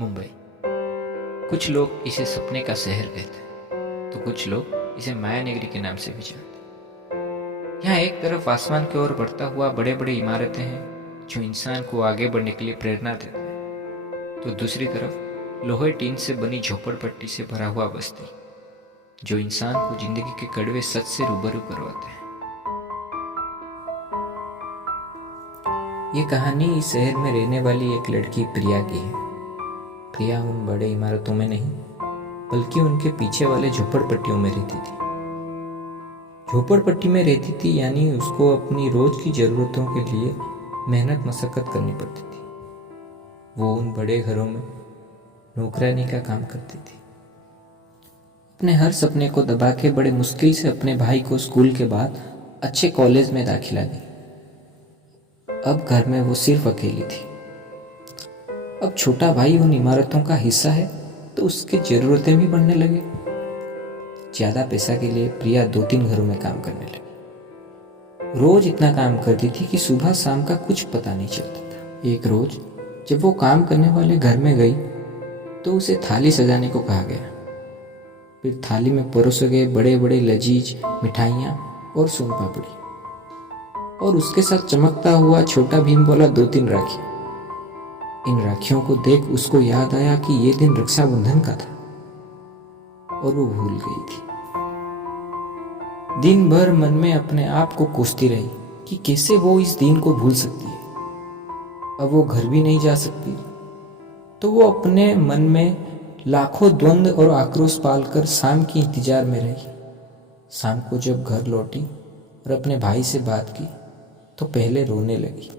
मुंबई। कुछ लोग इसे सपने का शहर कहते हैं तो कुछ लोग इसे माया नगरी के नाम से भी जानते हैं। यहाँ एक तरफ आसमान की ओर बढ़ता हुआ बड़े बड़े इमारतें हैं जो इंसान को आगे बढ़ने के लिए प्रेरणा देते हैं, तो दूसरी तरफ लोहे टीन से बनी झोपड़पट्टी से भरा हुआ बस्ती जो इंसान को जिंदगी के कड़वे सच से रूबरू करवाते हैं। ये कहानी इस शहर में रहने वाली एक लड़की प्रिया की है। प्रिया उन बड़े इमारतों में नहीं बल्कि उनके पीछे वाले झोपड़पट्टियों में रहती थी। झोपड़पट्टी में रहती थी यानी उसको अपनी रोज की जरूरतों के लिए मेहनत मशक्कत करनी पड़ती थी। वो उन बड़े घरों में नौकरानी का काम करती थी। अपने हर सपने को दबा के बड़े मुश्किल से अपने भाई को स्कूल के बाद अच्छे कॉलेज में दाखिला दी। अब घर में वो सिर्फ अकेली थी। अब छोटा भाई उन इमारतों का हिस्सा है तो उसकी जरूरतें भी बढ़ने लगे। ज्यादा पैसा के लिए प्रिया 2-3 घरों में काम करने लगी। रोज इतना काम करती थी कि सुबह शाम का कुछ पता नहीं चलता था। एक रोज जब वो काम करने वाले घर में गई तो उसे थाली सजाने को कहा गया। फिर थाली में परोसे गए बड़े बड़े लजीज मिठाइयाँ और सोन पापड़ी और उसके साथ चमकता हुआ छोटा भीम वाला 2-3 राखी। इन राखियों को देख उसको याद आया कि ये दिन रक्षाबंधन का था और वो भूल गई थी। दिन भर मन में अपने आप को कोसती रही कि कैसे वो इस दिन को भूल सकती है। अब वो घर भी नहीं जा सकती तो वो अपने मन में लाखों द्वंद्व और आक्रोश पालकर शाम की इंतजार में रही। शाम को जब घर लौटी और अपने भाई से बात की तो पहले रोने लगी,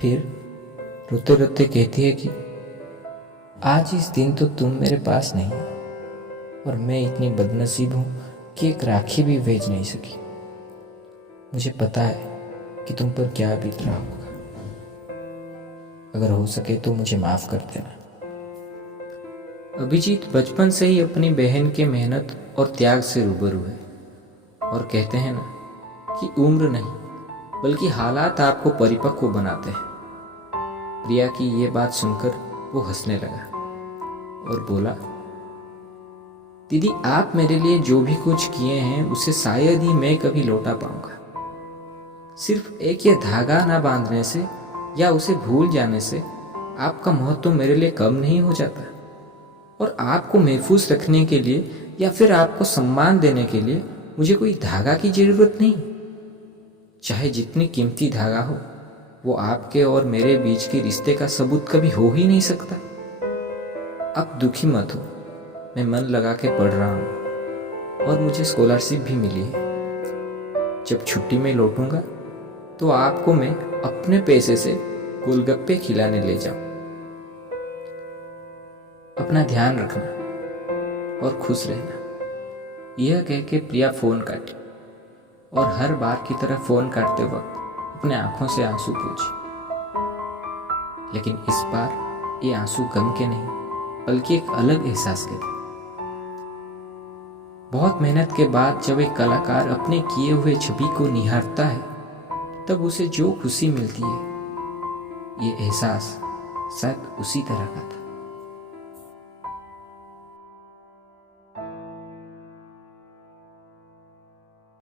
फिर रोते रोते कहती है कि आज इस दिन तो तुम मेरे पास नहीं और मैं इतनी बदनसीब हूं कि एक राखी भी भेज नहीं सकी। मुझे पता है कि तुम पर क्या बीत रहा होगा। अगर हो सके तो मुझे माफ कर देना। अभिजीत बचपन से ही अपनी बहन के मेहनत और त्याग से रूबरू है और कहते हैं ना कि उम्र नहीं बल्कि हालात आपको परिपक्व बनाते हैं। प्रिया की ये बात सुनकर वो हंसने लगा और बोला, दीदी आप मेरे लिए जो भी कुछ किए हैं उसे शायद ही मैं कभी लौटा पाऊंगा। सिर्फ एक ये धागा ना बांधने से या उसे भूल जाने से आपका महत्व मेरे लिए कम नहीं हो जाता। और आपको महफूज रखने के लिए या फिर आपको सम्मान देने के लिए मुझे कोई धागा की जरूरत नहीं। चाहे जितनी कीमती धागा हो वो आपके और मेरे बीच के रिश्ते का सबूत कभी हो ही नहीं सकता। अब दुखी मत हो, मैं मन लगा के पढ़ रहा हूँ और मुझे स्कॉलरशिप भी मिली है। जब छुट्टी में लौटूंगा तो आपको मैं अपने पैसे से गोलगप्पे खिलाने ले जाऊं। अपना ध्यान रखना और खुश रहना। यह कह के प्रिया फोन काटी और हर बार की तरह फोन काटते वक्त अपने आंखों से आंसू पोंछे। लेकिन इस बार ये आंसू गम के नहीं बल्कि एक अलग एहसास के थे। बहुत मेहनत के बाद जब एक कलाकार अपने किए हुए छवि को निहारता है तब उसे जो खुशी मिलती है ये एहसास शायद उसी तरह का था।